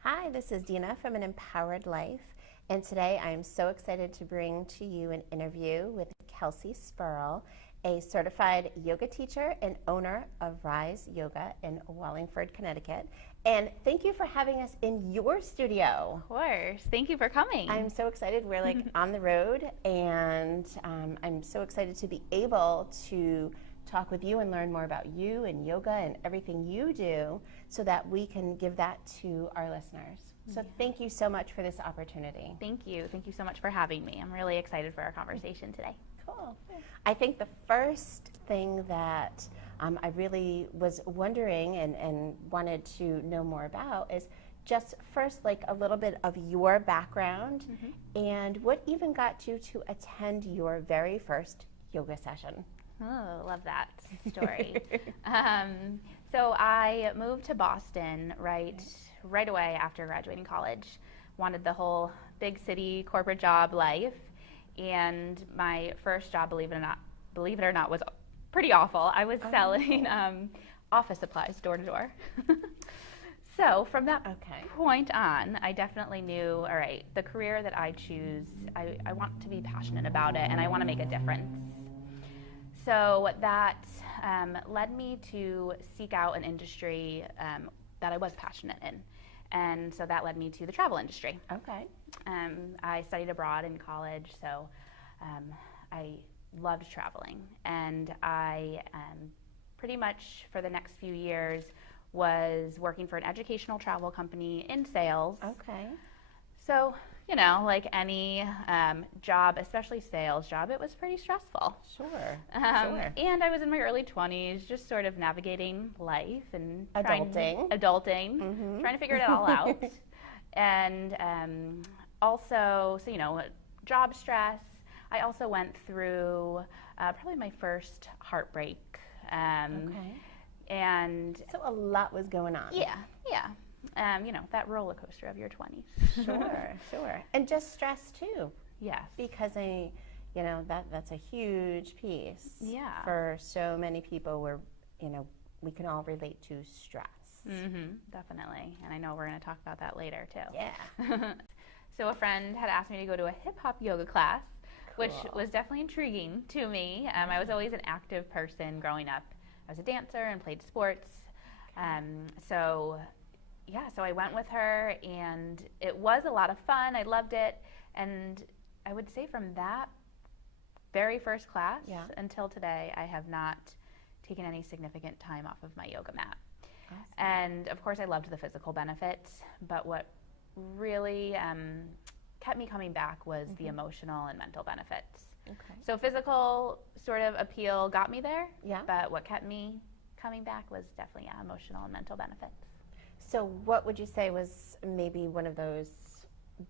Hi, this is Dina from An Empowered Life, and today I am so excited to bring to you an interview with Kelsey Sperl, a certified yoga teacher and owner of Rise Yoga in Wallingford, Connecticut. And thank you for having us in your studio. Of course. Thank you for coming. I'm so excited. We're like on the road, and I'm so excited to be able to talk with you and learn more about you and yoga and everything you do so that we can give that to our listeners. So thank you so much for this opportunity. Thank you. Thank you so much for having me. I'm really excited for our conversation today. Cool. I think the first thing that I really was wondering and wanted to know more about is just first, like a little bit of your background and what even got you to attend your very first yoga session. Oh, love that story. So I moved to Boston right away after graduating college. Wanted the whole big city corporate job life, and my first job, believe it or not, was pretty awful. I was selling office supplies door to door. So from that point on, I definitely knew, all right, the career that I choose, I want to be passionate about it, and I want to make a difference. So that led me to seek out an industry that I was passionate in. And so that led me to the travel industry. Okay. I studied abroad in college, so I loved traveling. And I pretty much for the next few years was working for an educational travel company in sales. Okay. So, you know, like any job, especially sales job, it was pretty stressful. Sure. And I was in my early 20s, just sort of navigating life and Adulting, trying to figure it all out. And also, so, you know, job stress. I also went through probably my first heartbreak. And so a lot was going on. Yeah. You know, that roller coaster of your 20s. Sure. And just stress too. Yes. Because that's a huge piece. Yeah. For so many people where, we can all relate to stress. Definitely. And I know we're going to talk about that later too. Yeah. So a friend had asked me to go to a hip hop yoga class, Cool. which was definitely intriguing to me. I was always an active person growing up. I was a dancer and played sports. So I went with her, and it was a lot of fun. I loved it. And I would say from that very first class until today, I have not taken any significant time off of my yoga mat. Awesome. And of course, I loved the physical benefits, but what really kept me coming back was the emotional and mental benefits. Okay. So physical sort of appeal got me there, but what kept me coming back was definitely emotional and mental benefits. So what would you say was maybe one of those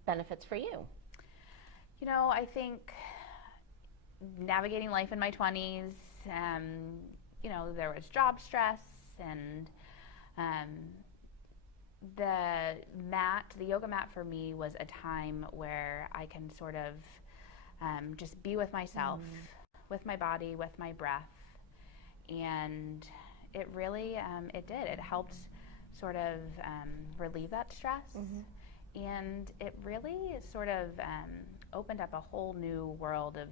benefits for you? You know, I think navigating life in my 20s, there was job stress, and the yoga mat for me was a time where I can sort of just be with myself, with my body, with my breath. And it really, it helped sort of relieve that stress. And it really sort of opened up a whole new world of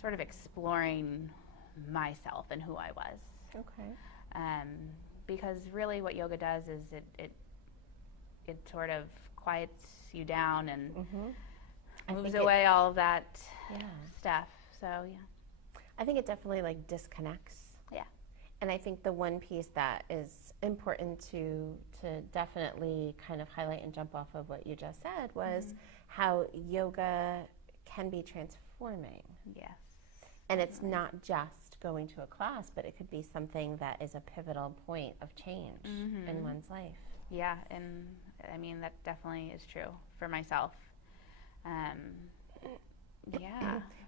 sort of exploring myself and who I was. Okay. Because really what yoga does is it sort of quiets you down and moves away all of that stuff. So, I think it definitely disconnects. Yeah. And I think the one piece that is important to definitely kind of highlight and jump off of what you just said was how yoga can be transforming. Yes. And it's not just going to a class, but it could be something that is a pivotal point of change in one's life. Yeah, and I mean, that definitely is true for myself.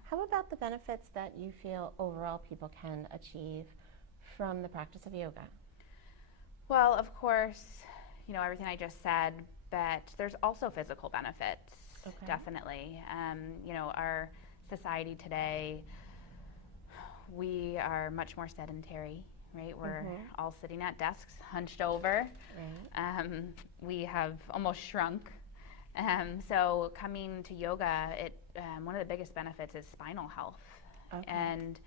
How about the benefits that you feel overall people can achieve from the practice of yoga? Well, of course, everything I just said, but there's also physical benefits, definitely. Our society today, we are much more sedentary. right? We're all sitting at desks, hunched over. Right. We have almost shrunk. So coming to yoga, one of the biggest benefits is spinal health, and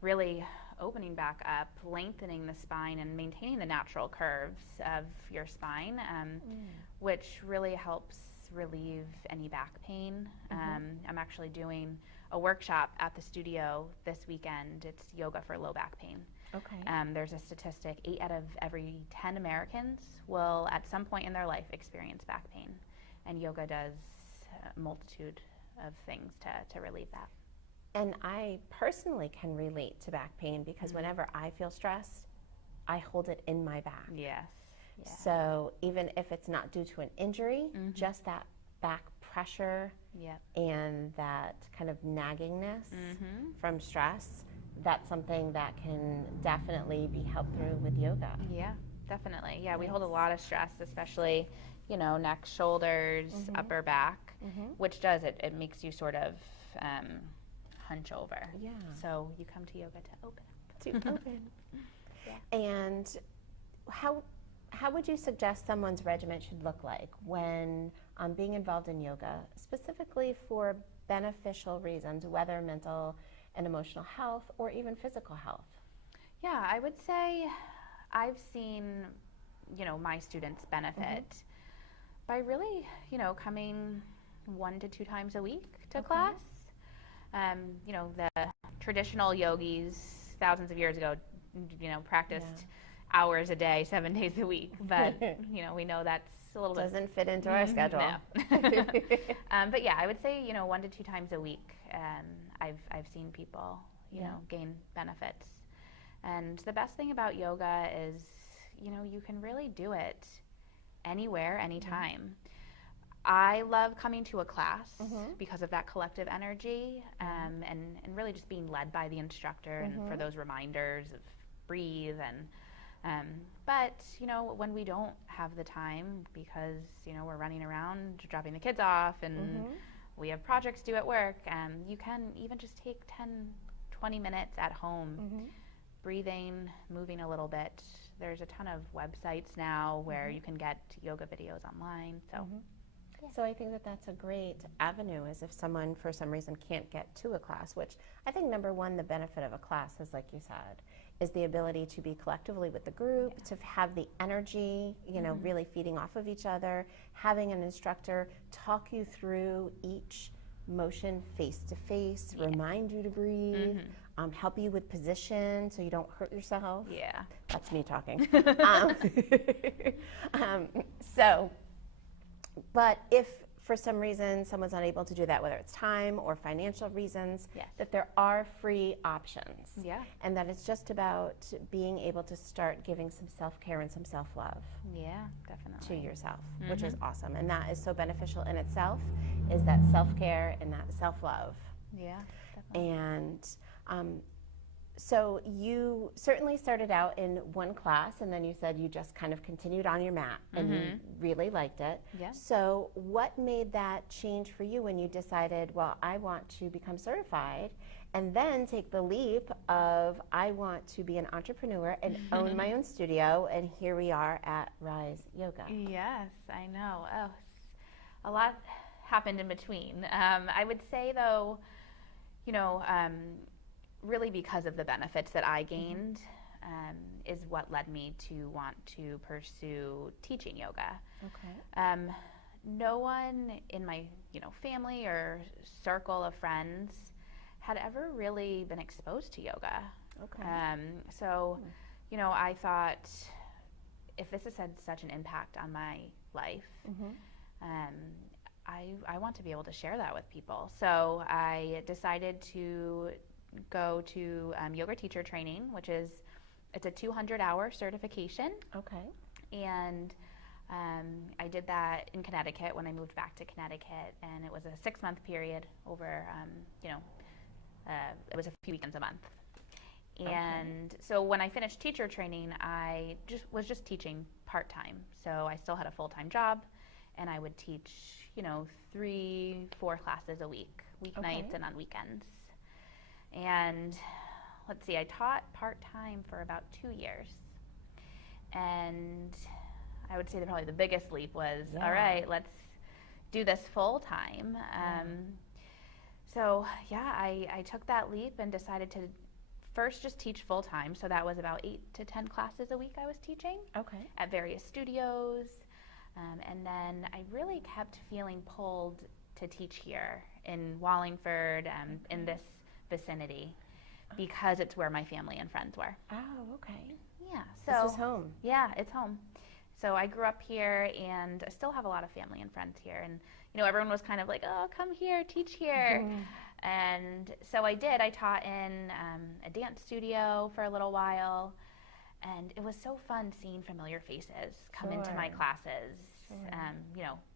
really opening back up, lengthening the spine, and maintaining the natural curves of your spine, which really helps relieve any back pain. I'm actually doing a workshop at the studio this weekend. It's yoga for low back pain. Okay. There's a statistic, 8 out of every 10 Americans will at some point in their life experience back pain. And yoga does a multitude of things to relieve that. And I personally can relate to back pain because whenever I feel stressed, I hold it in my back. Yes. Yeah. So even if it's not due to an injury, just that back pressure and that kind of naggingness from stress, that's something that can definitely be helped through with yoga. Yeah, definitely. Yeah, we hold a lot of stress, especially, neck, shoulders, upper back, which does, it makes you sort of hunch over. Yeah. So you come to yoga to open up. And how would you suggest someone's regimen should look like when being involved in yoga, specifically for beneficial reasons, whether mental and emotional health or even physical health? Yeah, I would say I've seen, my students benefit by really, coming 1 to 2 times a week to class. The traditional yogis thousands of years ago, practiced hours a day, 7 days a week. But, we know that's a little doesn't fit into our schedule. No. But yeah, I would say, 1 to 2 times a week. I've seen people, gain benefits. And the best thing about yoga is, you can really do it anywhere, anytime. I love coming to a class because of that collective energy, and really just being led by the instructor and for those reminders of breathe. But, when we don't have the time because, we're running around dropping the kids off and we have projects due at work, you can even just take 10, 20 minutes at home, breathing, moving a little bit. There's a ton of websites now where you can get yoga videos online. So I think that that's a great avenue, is if someone for some reason can't get to a class, which I think number one, the benefit of a class is, like you said, is the ability to be collectively with the group, to have the energy, really feeding off of each other, having an instructor talk you through each motion face to face, remind you to breathe, help you with position so you don't hurt yourself. Yeah. That's me talking. But if for some reason someone's unable to do that, whether it's time or financial reasons, that there are free options. Yeah. And that it's just about being able to start giving some self-care and some self-love. Yeah, definitely. To yourself, which is awesome. And that is so beneficial in itself, is that self-care and that self-love. Yeah, definitely. And so you certainly started out in one class, and then you said you just kind of continued on your mat, and you really liked it. Yeah. So what made that change for you when you decided, well, I want to become certified, and then take the leap of, I want to be an entrepreneur and own my own studio, and here we are at Rise Yoga. Yes, I know. Oh, a lot happened in between. I would say, though, really because of the benefits that I gained is what led me to want to pursue teaching yoga. Okay. No one in my family or circle of friends had ever really been exposed to yoga. Okay. I thought, if this has had such an impact on my life, I want to be able to share that with people. So I decided to go to yoga teacher training, it's a 200-hour certification. Okay. And I did that in Connecticut when I moved back to Connecticut, and it was a 6-month period over, it was a few weekends a month. And so when I finished teacher training, I was just teaching part-time. So I still had a full-time job, and I would teach, 3-4 classes a week, weeknights and on weekends. And let's see, I taught part-time for about 2 years. And I would say that probably the biggest leap was, all right, let's do this full-time. I took that leap and decided to first just teach full-time. So that was about 8 to 10 classes a week I was teaching at various studios. And then I really kept feeling pulled to teach here in Wallingford, in this vicinity, because it's where my family and friends were. Oh, okay. Yeah. So this is home. Yeah, it's home. So I grew up here, and I still have a lot of family and friends here. And everyone was kind of like, "Oh, come here, teach here." And so I did. I taught in a dance studio for a little while, and it was so fun seeing familiar faces come into my classes.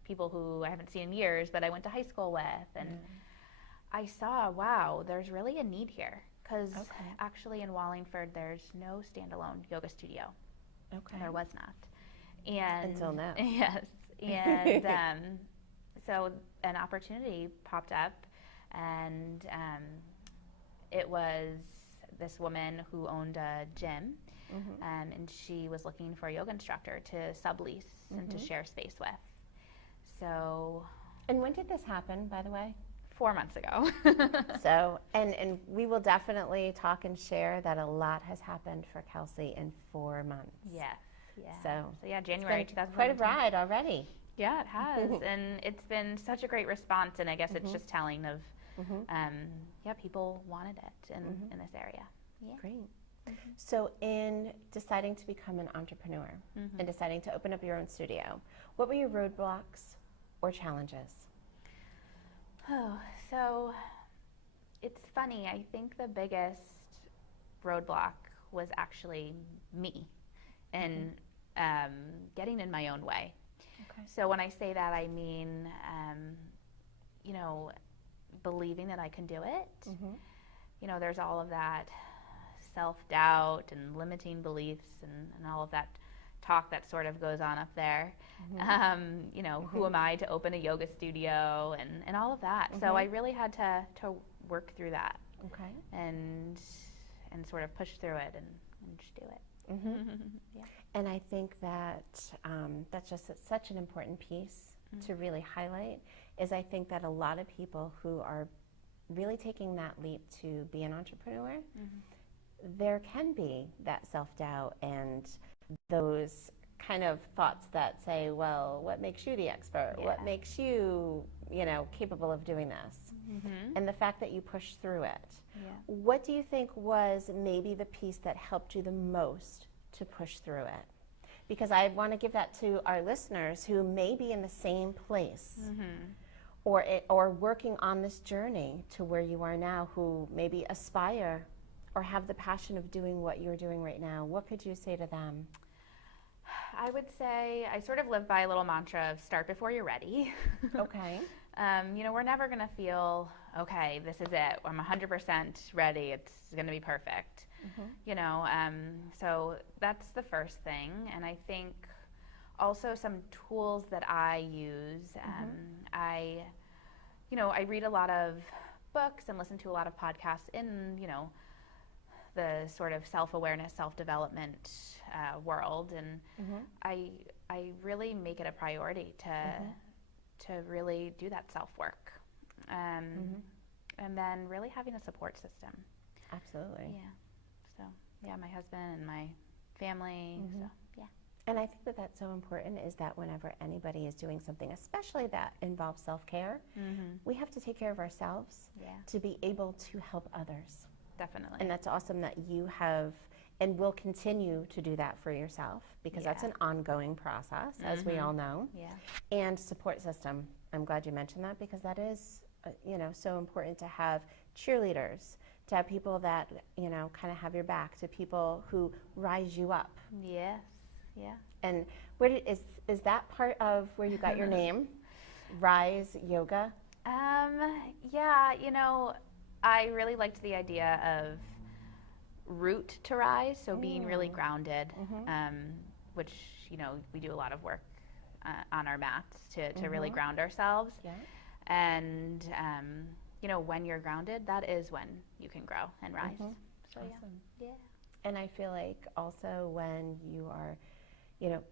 People who I haven't seen in years, but I went to high school with, and I saw, wow, there's really a need here, because actually in Wallingford there's no standalone yoga studio. There was not. And until now. Yes. And so an opportunity popped up, and it was this woman who owned a gym, and she was looking for a yoga instructor to sublease and to share space with. So. And when did this happen, by the way? 4 months ago. So, and we will definitely talk and share that a lot has happened for Kelsey in 4 months. Yes. Yeah. So yeah, January 2017. Quite a ride already. Yeah, it has. And it's been such a great response, and I guess it's just telling of, people wanted it in this area. Yeah. Great. So in deciding to become an entrepreneur and deciding to open up your own studio, what were your roadblocks or challenges? Oh, so it's funny. I think the biggest roadblock was actually me and getting in my own way. So when I say that, I mean, believing that I can do it. There's all of that self-doubt and limiting beliefs and all of that talk that sort of goes on up there. Who am I to open a yoga studio and all of that. So I really had to work through that and sort of push through it and just do it. Yeah. And I think that that's just such an important piece to really highlight, is I think that a lot of people who are really taking that leap to be an entrepreneur, there can be that self-doubt and those kind of thoughts that say, well, what makes you the expert? Yeah. What makes you, capable of doing this? And the fact that you pushed through it. Yeah. What do you think was maybe the piece that helped you the most to push through it? Because I want to give that to our listeners who may be in the same place or working on this journey to where you are now, who maybe aspire or have the passion of doing what you're doing right now. What could you say to them? I would say I sort of live by a little mantra of start before you're ready. Okay. We're never going to feel, okay, this is it. I'm 100% ready. It's going to be perfect. So that's the first thing. And I think also some tools that I use, I read a lot of books and listen to a lot of podcasts in, the sort of self-awareness, self-development world. And I really make it a priority to really do that self-work. And then really having a support system. Absolutely. Yeah. So, my husband and my family. So, yeah. And I think that that's so important, is that whenever anybody is doing something, especially that involves self-care, we have to take care of ourselves to be able to help others. Definitely. And that's awesome that you have and will continue to do that for yourself, because that's an ongoing process, as we all know. Yeah. And support system. I'm glad you mentioned that, because that is, so important to have cheerleaders, to have people that, kind of have your back, to people who rise you up. Yes. Yeah. And where is that part of where you got your name, Rise Yoga? I really liked the idea of root to rise, so being really grounded, which, we do a lot of work on our mats to really ground ourselves. Yeah. And, when you're grounded, that is when you can grow and rise. So awesome. yeah. And I feel like also when you are,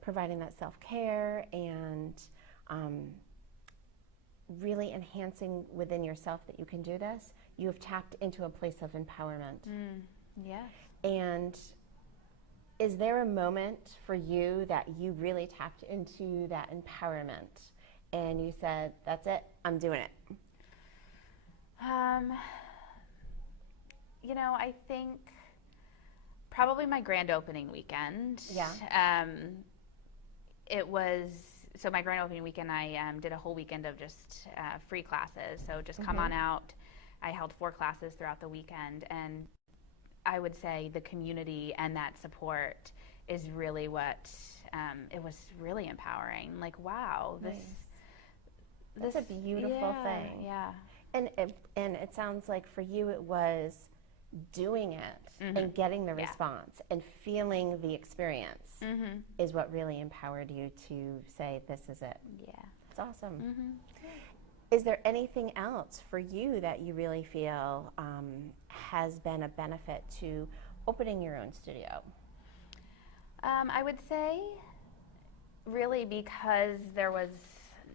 providing that self-care and really enhancing within yourself that you can do this, you have tapped into a place of empowerment. Yes. And is there a moment for you that you really tapped into that empowerment and you said, that's it, I'm doing it? I think probably my grand opening weekend. Yeah. It was, so my grand opening weekend, I did a whole weekend of just free classes. So just come on out. I held 4 classes throughout the weekend, and I would say the community and that support is really what, it was really empowering. Like, wow, That's a beautiful thing. Yeah. And it sounds like for you it was doing it and getting the response and feeling the experience is what really empowered you to say, this is it. Yeah. It's awesome. Is there anything else for you that you really feel has been a benefit to opening your own studio? I would say really because there was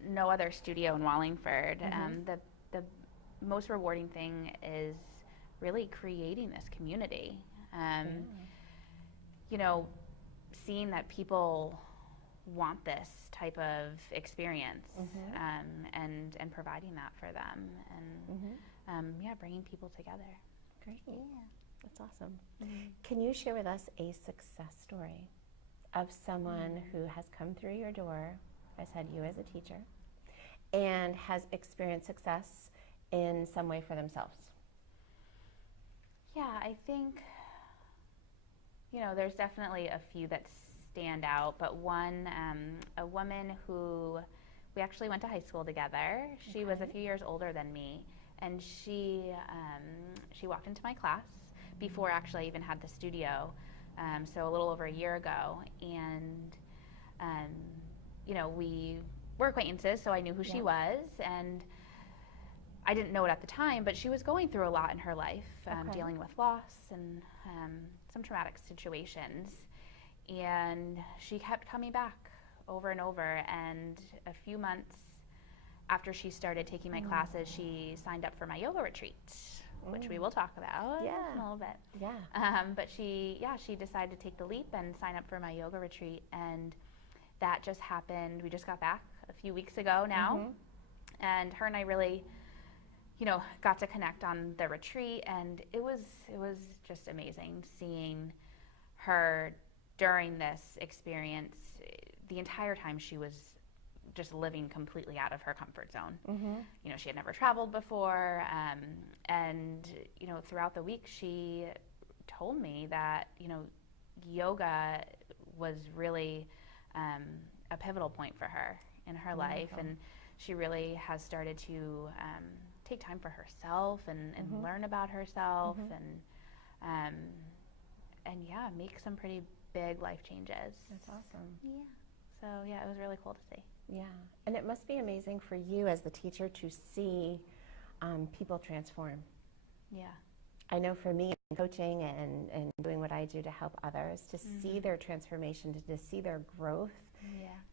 no other studio in Wallingford, the most rewarding thing is really creating this community. Seeing that people want this type of experience and providing that for them and bringing people together. Great. Yeah. That's awesome. Can you share with us a success story of someone who has come through your door, has had you as a teacher, and has experienced success in some way for themselves? Yeah, I think, there's definitely a few that stand out, but one, a woman who we actually went to high school together. She was a few years older than me, and she walked into my class before actually I even had the studio, so a little over a year ago, and we were acquaintances, so I knew who she was, and I didn't know it at the time, but she was going through a lot in her life, dealing with loss and some traumatic situations. And she kept coming back over and over. And a few months after she started taking my classes, she signed up for my yoga retreat, which we will talk about in a little bit. Yeah. But she decided to take the leap and sign up for my yoga retreat. And that just happened. We just got back a few weeks ago now. And her and I really got to connect on the retreat, and it was just amazing seeing her during this experience. The entire time she was just living completely out of her comfort zone. She had never traveled before, and throughout the week she told me that yoga was really a pivotal point for her in her life, and she really has started to take time for herself and learn about herself and make some pretty big life changes. That's awesome. Yeah. So it was really cool to see. Yeah, and it must be amazing for you as the teacher to see people transform. Yeah. I know for me, coaching and doing what I do to help others, to see their transformation, to see their growth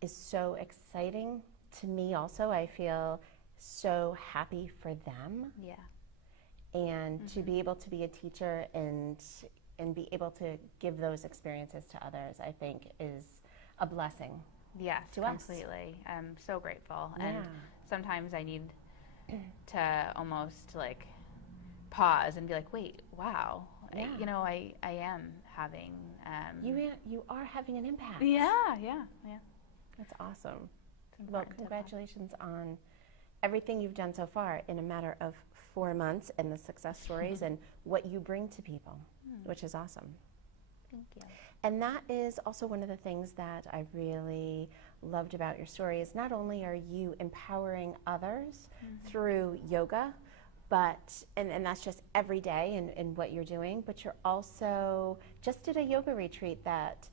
is so exciting. To me also, I feel so happy for them. Yeah. And to be able to be a teacher and be able to give those experiences to others, I think is a blessing. Yes, to completely. Us. I'm so grateful. And sometimes I need to almost like pause and be like, wait, wow. I am having you are having an impact. Yeah. That's awesome. Well, congratulations on everything you've done so far in a matter of 4 months and the success stories and what you bring to people, which is awesome. Thank you. And that is also one of the things that I really loved about your story is not only are you empowering others through yoga, but, and that's just every day in what you're doing, but you're also just did a yoga retreat that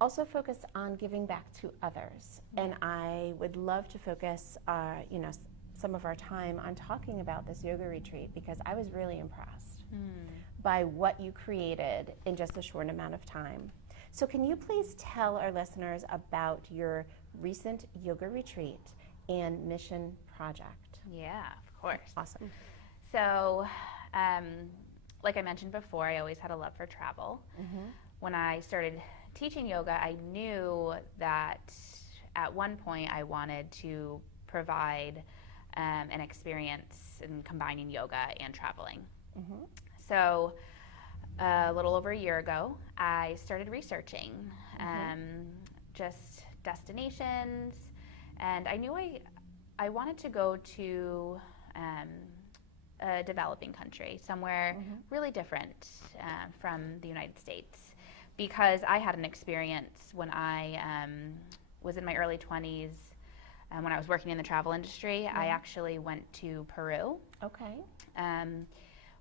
also focused on giving back to others. And I would love to focus, some of our time on talking about this yoga retreat because I was really impressed by what you created in just a short amount of time. So can you please tell our listeners about your recent yoga retreat and mission project? Yeah, of course. Awesome. So, like I mentioned before, I always had a love for travel. When I started teaching yoga, I knew that at one point I wanted to provide an experience in combining yoga and traveling. So a little over a year ago, I started researching just destinations, and I knew I wanted to go to a developing country, somewhere really different from the United States, because I had an experience when I was in my early 20s. When I was working in the travel industry, I actually went to Peru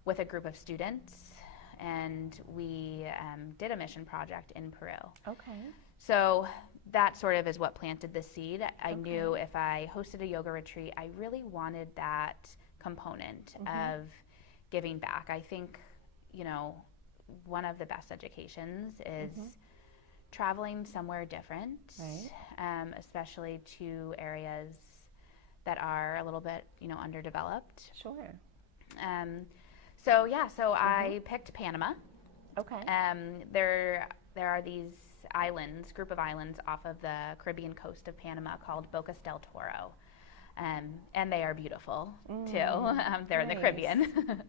with a group of students, and we did a mission project in Peru. So that sort of is what planted the seed. I knew if I hosted a yoga retreat, I really wanted that component of giving back. I think, one of the best educations is traveling somewhere different, especially to areas that are a little bit, underdeveloped. So I picked Panama. There are these islands, group of islands off of the Caribbean coast of Panama called Bocas del Toro. And they are beautiful too. They're in the Caribbean.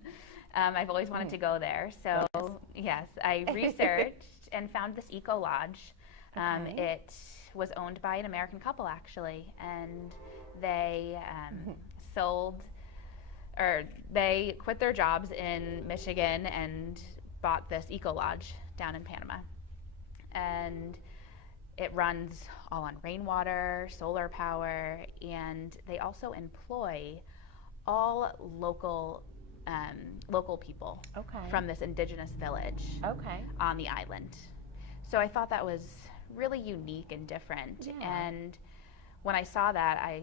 I've always wanted to go there. So yes, I researched and found this eco lodge. It was owned by an American couple actually, and they they quit their jobs in Michigan and bought this eco lodge down in Panama. And it runs all on rainwater, solar power, and they also employ all local people from this indigenous village on the island. So I thought that was really unique and different. And when I saw that, I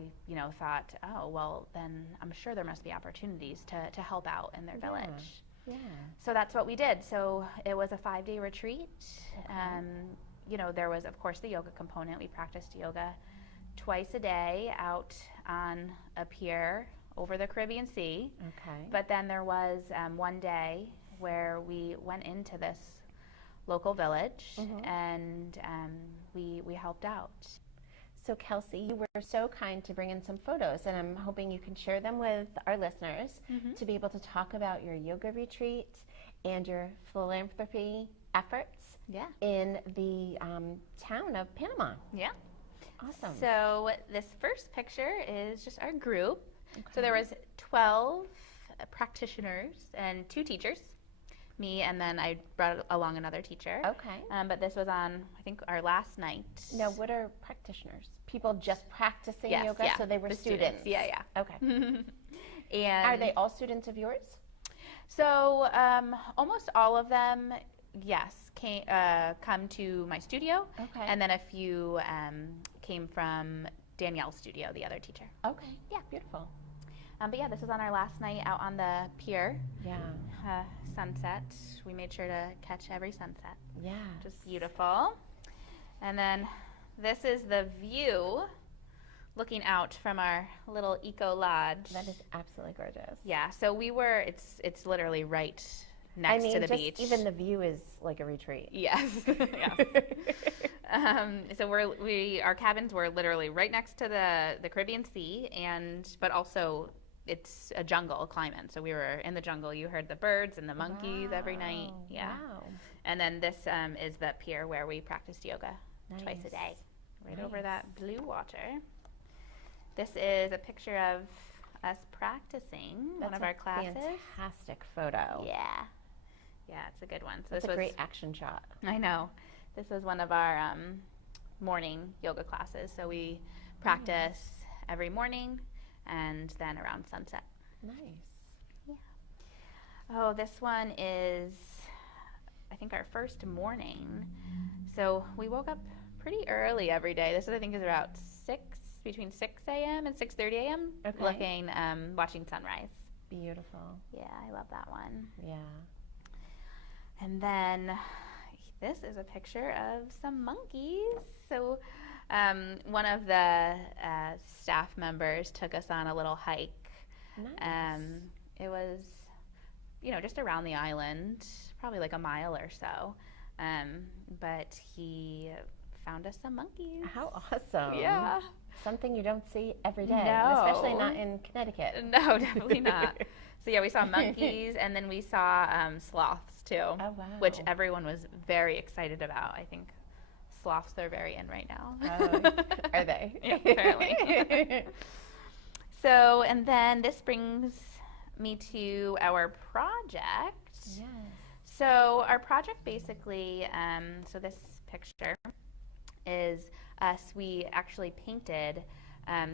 thought, oh, well, then I'm sure there must be opportunities to help out in their village. So that's what we did. So it was a 5-day retreat. There was, of course, the yoga component. We practiced yoga twice a day out on a pier over the Caribbean Sea. But then there was one day where we went into this local village and we helped out. So Kelsey, you were so kind to bring in some photos, and I'm hoping you can share them with our listeners to be able to talk about your yoga retreat and your philanthropy efforts in the town of Panama. Awesome. So this first picture is just our group. So there was 12 practitioners and 2 teachers, me, and then I brought along another teacher. But this was on, I think, our last night. Now, what are practitioners? People just practicing yoga? So they were the students? And are they all students of yours? So almost all of them, come to my studio. And then a few came from Danielle's studio, the other teacher. Beautiful. But this was on our last night out on the pier. Sunset. We made sure to catch every sunset. Just beautiful. And then this is the view looking out from our little eco lodge. That is absolutely gorgeous. So it's literally right next to the beach. Even the view is like a retreat. So our cabins were literally right next to the Caribbean Sea, but also it's a jungle climate. So we were in the jungle. You heard the birds and the monkeys every night. And then this is the pier where we practiced yoga twice a day, right over that blue water. This is a picture of us practicing one of our classes. Fantastic photo. It's a good one. So That's a great action shot. I know. This was one of our morning yoga classes. So we practice every morning and then around sunset. Oh, this one is, I think, our first morning. So we woke up pretty early every day. This, I think, is about between 6 a.m. and 6:30 a.m. Watching sunrise. Beautiful. I love that one. And then this is a picture of some monkeys. So one of the staff members took us on a little hike. Nice. It was, just around the island, probably like a mile or so. But he found us some monkeys. How awesome. Yeah. Something you don't see every day, No. especially not in Connecticut. No, definitely not. So yeah, we saw monkeys, and then we saw sloths too, Oh, wow. which everyone was very excited about. I think sloths are very in right now. Oh, are they? Yeah, apparently. So, and then this brings me to our project. Yes. So our project basically, so this picture is us. We actually painted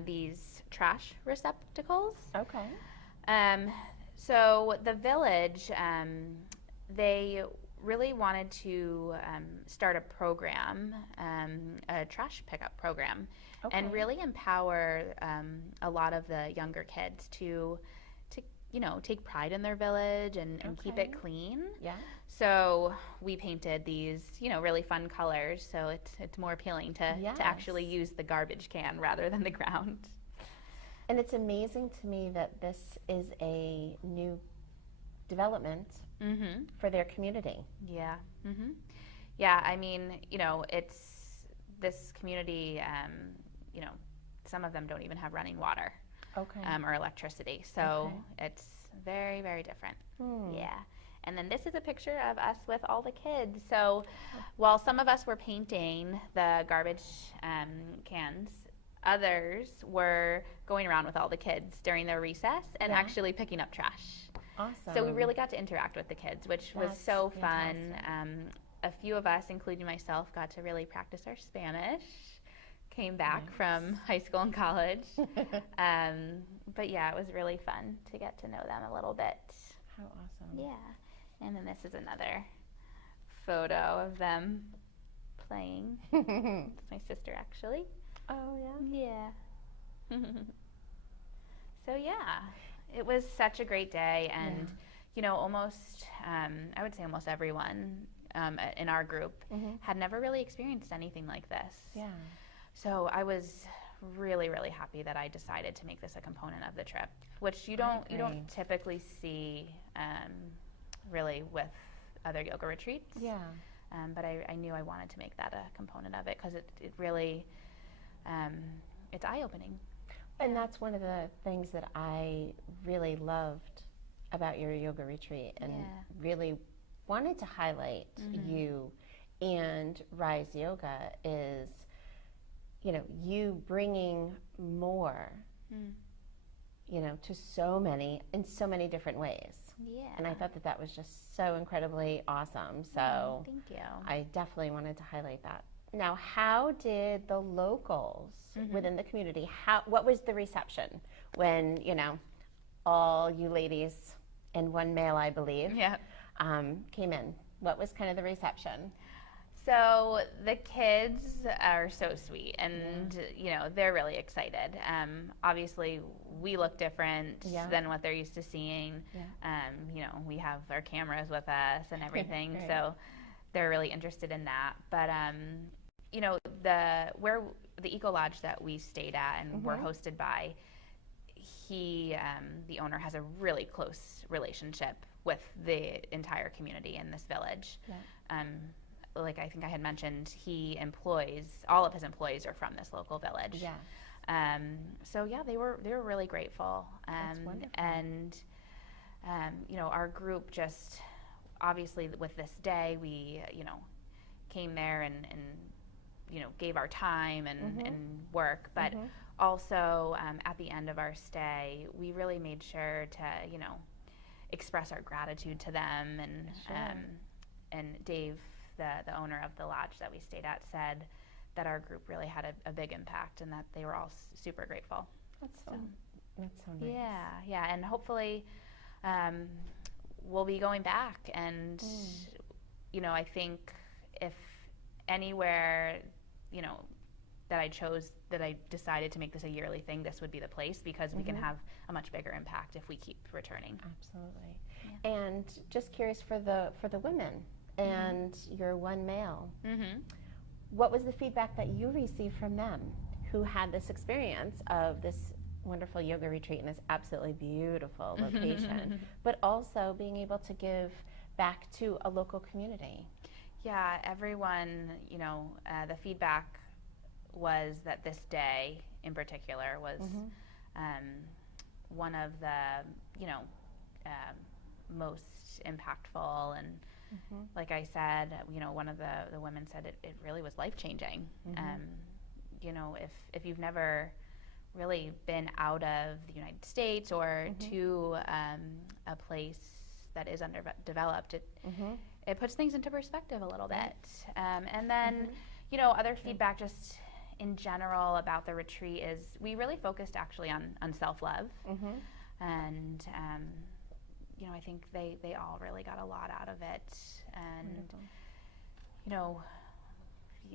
these trash receptacles. Okay. So the village, they really wanted to start a program, a trash pickup program, and really empower a lot of the younger kids to take pride in their village and keep it clean. Yeah. So we painted these, really fun colors, so it's more appealing to actually use the garbage can rather than the ground. And it's amazing to me that this is a new development for their community. Yeah. Yeah, I mean, it's this community, some of them don't even have running water or electricity. So it's very, very different. Yeah. And then this is a picture of us with all the kids. So while some of us were painting the garbage cans, others were going around with all the kids during their recess and actually picking up trash. Awesome. So we really got to interact with the kids, which was so fun. A few of us, including myself, got to really practice our Spanish. Came back from high school and college. But yeah, it was really fun to get to know them a little bit. How awesome. Yeah. And then this is another photo of them playing. It's my sister, actually. Oh, yeah? Yeah. So yeah, it was such a great day, and almost, I would say almost everyone in our group had never really experienced anything like this. Yeah. So I was really, really happy that I decided to make this a component of the trip, which you don't typically see really with other yoga retreats. Yeah. But I knew I wanted to make that a component of it because it really, it's eye-opening. And that's one of the things that I really loved about your yoga retreat and really wanted to highlight you and Rise Yoga is, you bringing more, to in so many different ways. Yeah. And I thought that was just so incredibly awesome. So thank you. I definitely wanted to highlight that. Now, how did the locals within the community, what was the reception when, all you ladies and one male, I believe, came in? What was kind of the reception? So the kids are so sweet, and they're really excited. Obviously, we look different than what they're used to seeing. We have our cameras with us and everything, so they're really interested in that. But the Eco Lodge that we stayed at and were hosted by, the owner has a really close relationship with the entire community in this village. Like I think I had mentioned, all of his employees are from this local village. So yeah, they were really grateful. That's wonderful. And our group just obviously with this day we came there and gave our time and work, but also at the end of our stay we really made sure to express our gratitude to them, and Dave, the owner of the lodge that we stayed at, said that our group really had a big impact and that they were all super grateful. That's so nice. Yeah, and hopefully we'll be going back, and I think if anywhere that I decided to make this a yearly thing, this would be the place, because we can have a much bigger impact if we keep returning. Absolutely. Yeah. And just curious for the women and your one male, what was the feedback that you received from them who had this experience of this wonderful yoga retreat in this absolutely beautiful location, but also being able to give back to a local community? Yeah, everyone, the feedback was that this day in particular was one of the, most impactful. And like I said, one of the women said it really was life-changing. If you've never really been out of the United States or to a place that is underdeveloped, it puts things into perspective a little bit. And then, other feedback just in general about the retreat is we really focused actually on self-love. And, I think they all really got a lot out of it. And,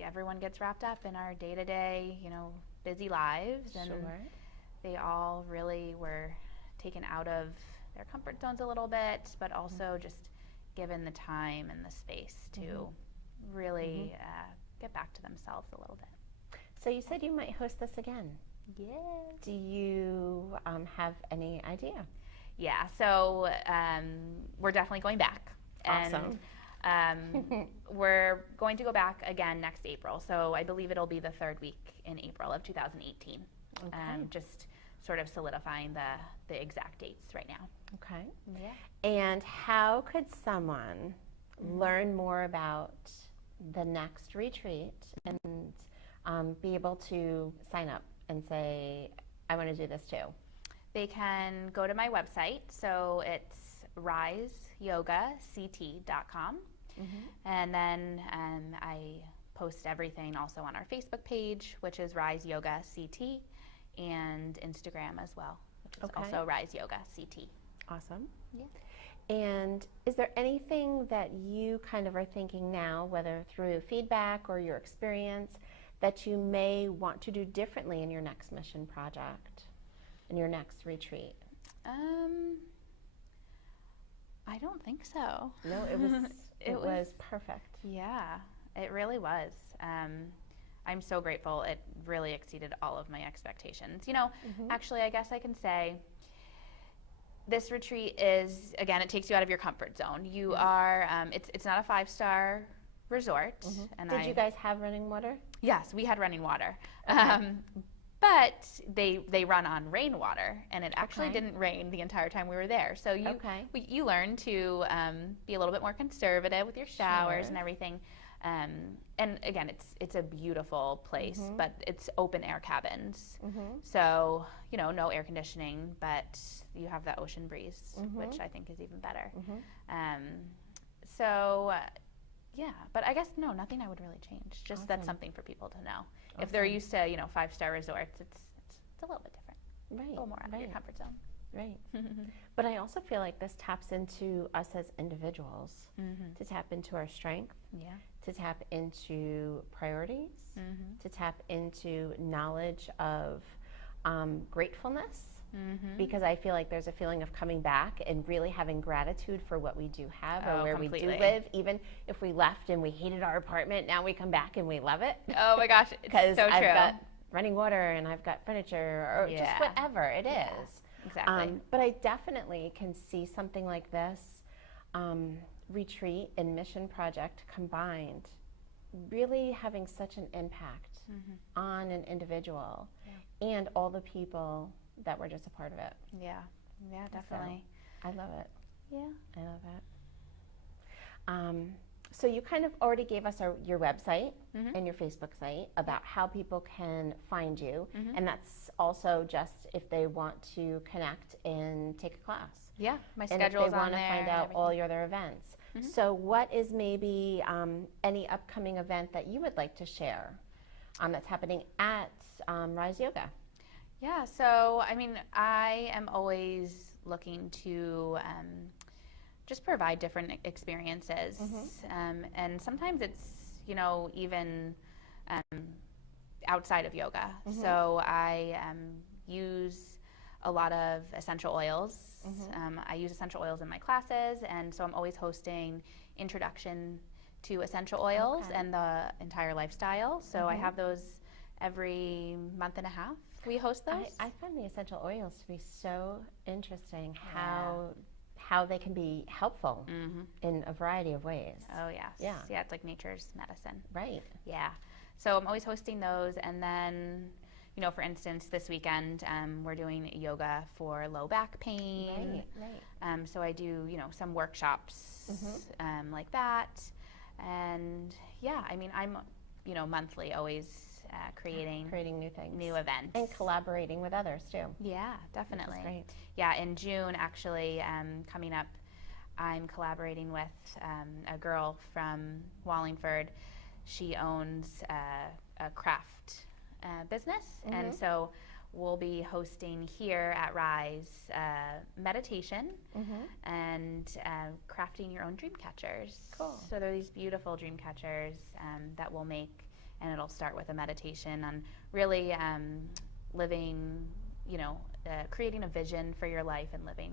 everyone gets wrapped up in our day-to-day, busy lives. And they all really were taken out of their comfort zones a little bit, but also just given the time and the space to really get back to themselves a little bit. So you said you might host this again. Yes. Do you have any idea? Yeah, so we're definitely going back. Awesome. And we're going to go back again next April. So I believe it'll be the third week in April of 2018. Okay. Just sort of solidifying the exact dates right now. Okay. Yeah. And how could someone learn more about the next retreat and be able to sign up and say, I want to do this too? They can go to my website. So it's riseyogakt.com. And then I post everything also on our Facebook page, which is Rise Yoga CT, and Instagram as well, which is also Rise Yoga CT. Awesome. Yeah. And is there anything that you kind of are thinking now, whether through feedback or your experience, that you may want to do differently in your next mission project, in your next retreat? I don't think so. No, it was perfect. Yeah, it really was. I'm so grateful. It really exceeded all of my expectations. Actually, I guess I can say this retreat is, again, it takes you out of your comfort zone. You are, it's not a 5-star resort. And Did you guys have running water? Yes, we had running water. Okay. But they run on rainwater, and it actually didn't rain the entire time we were there. So you learn to be a little bit more conservative with your showers and everything. And again, it's a beautiful place, but it's open air cabins. So, no air conditioning, but you have the ocean breeze, which I think is even better. Yeah, but I guess, no, nothing I would really change. Just that's something for people to know. If they're used to, 5-star resorts, it's a little bit different. Right. A little more out of your comfort zone. Right. But I also feel like this taps into us as individuals, to tap into our strength, to tap into priorities, to tap into knowledge of gratefulness, because I feel like there's a feeling of coming back and really having gratitude for what we do have or where we do live. Even if we left and we hated our apartment, now we come back and we love it. Oh my gosh, it's so I've true. got running water and I've got furniture or just whatever it is. Exactly. But I definitely can see something like this retreat and mission project combined really having such an impact on an individual and all the people that were just a part of it. Yeah, definitely. So, I love it. Yeah. I love it. So you kind of already gave us your website and your Facebook site about how people can find you, and that's also just if they want to connect and take a class. Yeah, my and schedule's if they on want to there. find out all your other events. So what is maybe any upcoming event that you would like to share that's happening at Rise Yoga? Yeah, so I mean, I am always looking to just provide different experiences, and sometimes it's even outside of yoga. So I use a lot of essential oils. I use essential oils in my classes, and so I'm always hosting introduction to essential oils and the entire lifestyle. So I have those every month and a half. We host those. I find the essential oils to be so interesting, how they can be helpful in a variety of ways. Oh, yes. Yeah, it's like nature's medicine. Right. Yeah. So I'm always hosting those, and then, you know, for instance, this weekend we're doing yoga for low back pain. Right. So I do, you know, some workshops like that, and yeah, I mean, I'm, you know, monthly always creating new things, new events, and collaborating with others too. Yeah, definitely. Great. Yeah, in June actually, coming up, I'm collaborating with a girl from Wallingford. She owns a craft business, and so we'll be hosting here at Rise meditation and crafting your own dream catchers. Cool. So there are these beautiful dream catchers that we'll make, and it'll start with a meditation on really living, you know, creating a vision for your life and living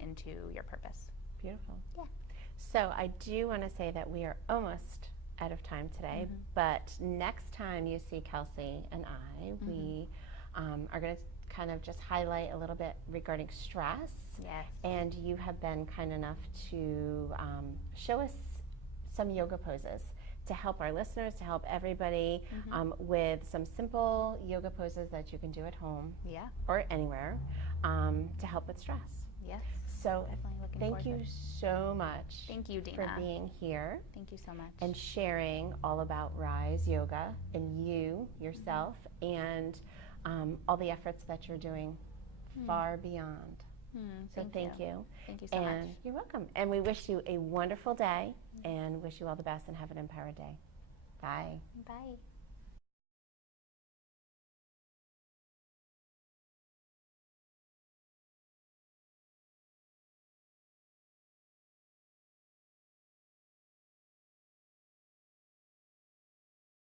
into your purpose. Beautiful. Yeah. So I do want to say that we are almost out of time today, but next time you see Kelsey and I, we are going to kind of just highlight a little bit regarding stress. Yes. And you have been kind enough to show us some yoga poses to help our listeners, to help everybody with some simple yoga poses that you can do at home or anywhere to help with stress. Yes. So Definitely looking thank forward you to it. so much. Thank you, Dina. For being here. Thank you so much. And sharing all about Rise Yoga and you, yourself, and all the efforts that you're doing far beyond. So thank you. Thank you so much. And you're welcome. And we wish you a wonderful day and wish you all the best and have an empowered day. Bye. Bye.